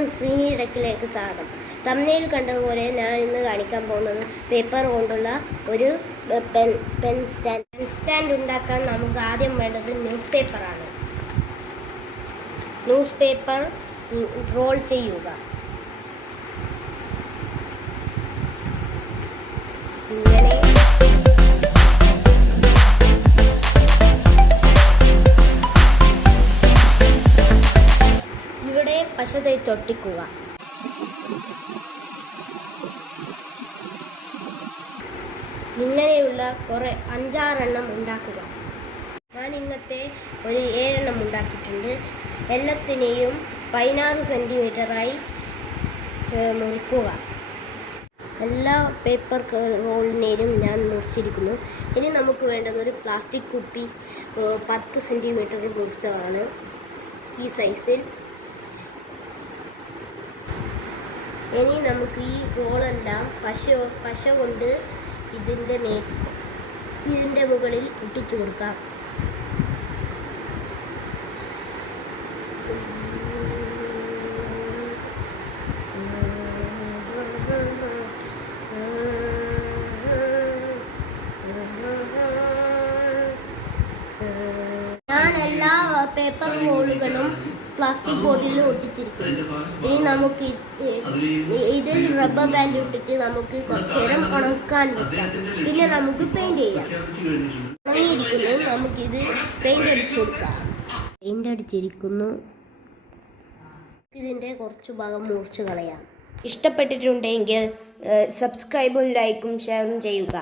Everyone Sreeni ടെക്കിലേക്ക് സ്വാഗതം. Thumbnail കണ്ടതുപോലെ ഞാൻ ഇന്ന് കാണിക്കാൻ പോകുന്നത് പേപ്പർ കൊണ്ടുള്ള ഒരു പെൻ സ്റ്റാൻഡ് ഉണ്ടാക്കാൻ നമുക്ക് ആദ്യം വേണ്ടത് ന്യൂസ് പേപ്പറാണ്. ന്യൂസ് പേപ്പർ റോൾ ചെയ്യുക. ഇങ്ങനെ ഇവിടെ പശ തേച്ചൊട്ടിക്കുക. ഇങ്ങനെയുള്ള കുറേ 5-6 എണ്ണം ഉണ്ടാക്കുക. ഞാൻ ഇന്നത്തെ ഒരു 7 എണ്ണം ഉണ്ടാക്കിയിട്ടുണ്ട്. എല്ലാത്തിനെയും 16 സെൻറ്റിമീറ്ററായി മുറിക്കുക. എല്ലാ പേപ്പർ റോളിനെയും ഞാൻ മുറിച്ചിരിക്കുന്നു. ഇനി നമുക്ക് വേണ്ടത് ഒരു പ്ലാസ്റ്റിക് കുപ്പി 10 സെൻറ്റിമീറ്റർ മുറിച്ചതാണ്. ഈ സൈസിൽ. ഇനി നമുക്ക് ഈ റോളെല്ലാം പശ കൊണ്ട് ഇതിൻ്റെ മുകളിൽ ഒട്ടിച്ചു കൊടുക്കാം. ഞാൻ എല്ലാ പേപ്പർ റോളുകളും പ്ലാസ്റ്റിക് ബോട്ടിൽ ഒട്ടിച്ചിരിക്കുന്നു. ഇനി നമുക്ക് ഇതിൽ റബ്ബർ ബാൻഡ് ഇട്ടിട്ട് നമുക്ക് കുറച്ച് നേരം ഉണക്കാൻ വെക്കാം. പിന്നെ നമുക്ക് പെയിന്റ് ചെയ്യാം. ഉണങ്ങിയിരിക്കുന്നു. നമുക്കിത് പെയിന്റ് അടിച്ചു കൊടുക്കാം. പെയിന്റ് അടിച്ചിരിക്കുന്നു. ഇതിൻ്റെ കുറച്ച് ഭാഗം മുറിച്ച് കളയാം. ഇഷ്ടപ്പെട്ടിട്ടുണ്ടെങ്കിൽ സബ്സ്ക്രൈബും ലൈക്കും ഷെയറും ചെയ്യുക.